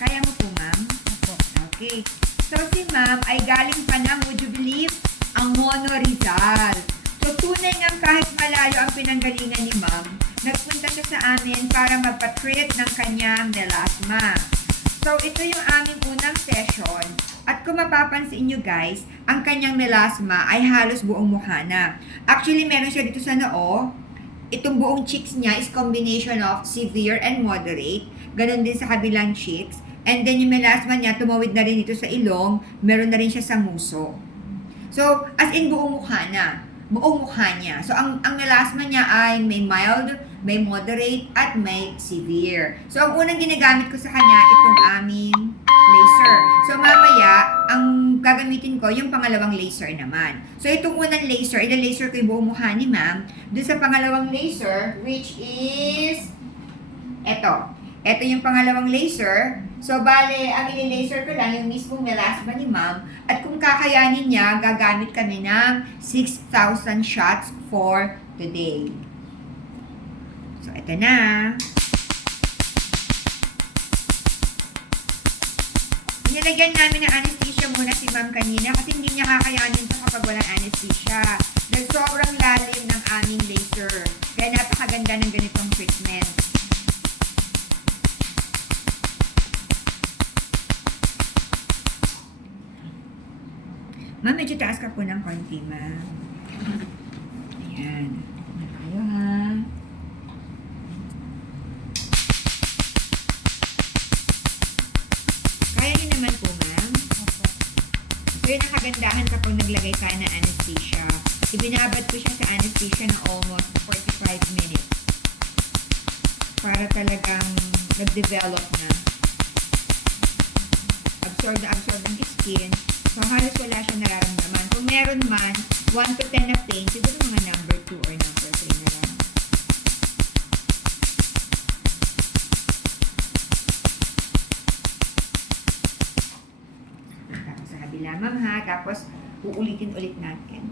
Kaya mo po, ma'am? Opo. Okay. So, si ma'am ay galing pa ng, would you believe, ang Mono Rizal. So, tunay nga kahit malayo ang pinanggalingan ni ma'am, nagpunta siya sa amin para magpa-treat ng kanyang melasma. So, ito yung aming unang session. At kung mapapansin nyo guys, ang kanyang melasma ay halos buong mukha na. Actually, meron siya dito sa noo. Itong buong cheeks niya is combination of severe and moderate. Ganon din sa kabilang cheeks. And then yung melasma niya, tumawid na rin dito sa ilong. Meron na rin siya sa muso. So, as in buong mukha na. Buong mukha niya. So, ang melasma niya ay may mild, may moderate, at may severe. So, ang unang ginagamit ko sa kanya, itong aming laser. So, mamaya, ang gagamitin ko, yung pangalawang laser naman. So, itong unang laser, ila-laser ko yung buong mukha ni ma'am. Doon sa pangalawang laser, which is, eto. Ito yung pangalawang laser. So, bale, ang i-laser ko lang yung mismong melasma ni ma'am. At kung kakayanin niya, gagamit kami ng 6,000 shots for today. So, ito na. Nilagyan namin ng anesthesia muna si ma'am kanina kasi hindi niya kakayanin ito kapag walang anesthesia. Dahil sobrang lalim ng aming laser. Kaya napakaganda ng ganitong treatment. Ma'am, medyo taas ka po ng konti, ma'am. Ayan. Ayan, ha. Kaya niyo naman po, ma'am. Opo. So, yun ang kagandahan kapag naglagay tayo ng anesthesia. Ibinabad ko siya sa anesthesia na almost 45 minutes. Para talagang nag-develop na. Absorb ang skin. So, halos wala siya nararamdaman. Kung meron man, 1 to 10 na pain, siguro mga number 2 or number 3 na lang. Tapos sa kabila, ma'am ha. Tapos, uulitin ulit natin.